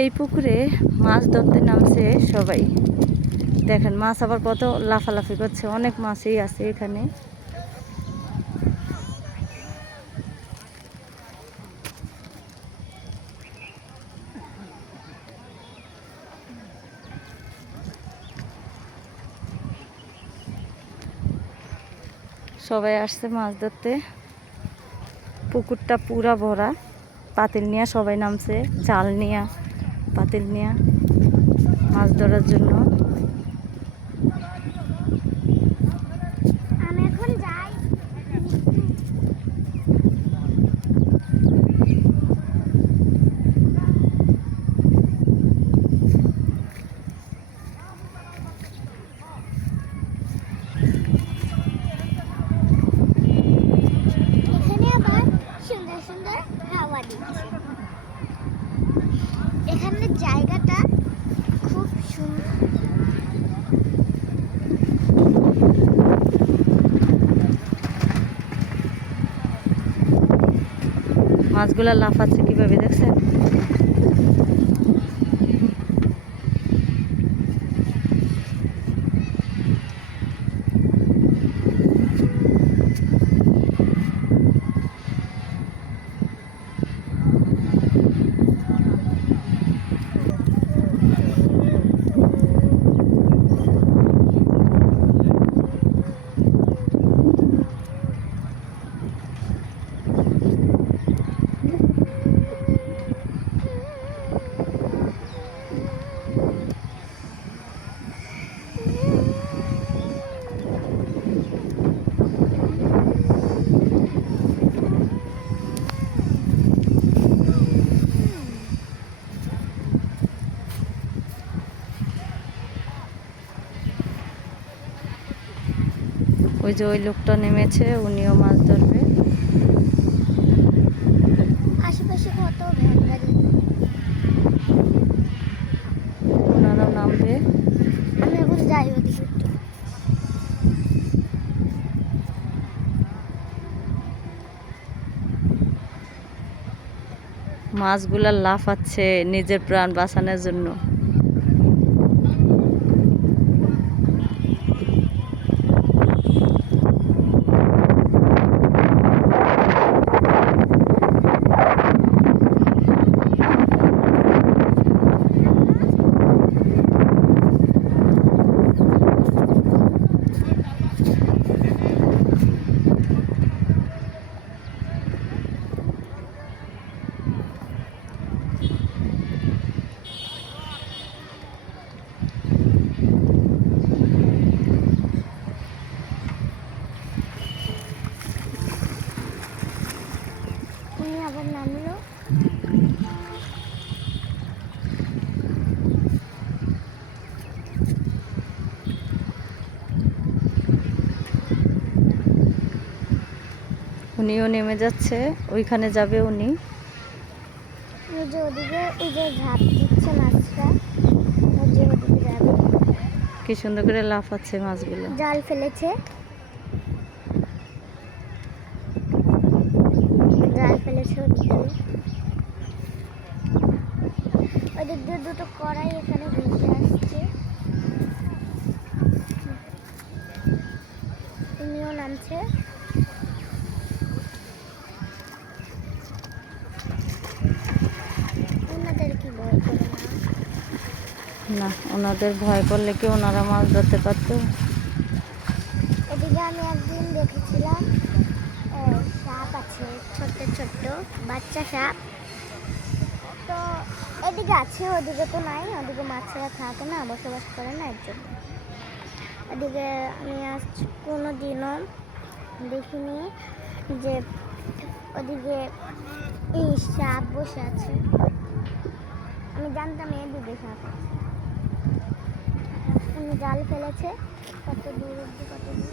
এই পুকুরে মাছ ধরতে নামছে সবাই। দেখেন মাছ আবার কত লাফালাফি করছে, অনেক মাছই আছে এখানে। সবাই আসছে মাছ ধরতে। পুকুরটা পুরা ভরা, পাতিল নিয়ে সবাই নামছে, জাল নিয়ে পাতিল নিয়ে মাছ ধরার জন্য। এখানে জায়গাটা খুব সুন্দর। মাছগুলা লাফাচ্ছে কিভাবে দেখছেন? ওই যে ওই লোকটা নেমেছে, উনিও মাছ ধরবে। আশেপাশে কত ভ্যান গাড়ি, ওনারাও নামবে। আমি এখন যাই ওদিকে একটু। মাছগুলা লাফাচ্ছে নিজের প্রাণ বাঁচানোর জন্য। উনি আবার নামলো। উনিও নেমে যাচ্ছে, ওইখানে যাবে উনি। ওই যে ওদিকে ওই যে ঝাঁপ দিচ্ছে মাছটা, ওই যে ওদিকে যাবে। কি সুন্দর করে লাফাচ্ছে মাছগুলো। জাল ফেলেছে, জাল ফেলেছে ওদিকে। ওদিক দিয়ে দুটো কড়াই এখানে ভেসে আসছে। উনিও নামছে। ওনাদের কি ভয় করে না? না, ওনাদের ভয় করলে কি ওনারা মাছ ধরতে পারতো? এদিকে আমি একদিন দেখেছিলাম সাপ আছে, ছোট্ট ছোট্ট বাচ্চা সাপ। তো এদিকে আছে, ওদিকে তো নাই, ওদিকে মাছেরা থাকে না, বসবাস করে না, এর জন্য। এদিকে আমি আজ কোনো দিনও দেখিনি যে ওদিকে এই সাপ বসে আছে। আমি জানতাম এদিকে সাপ আছে। উনি জাল ফেলেছে, কত দূর অব্দি, কত দূর।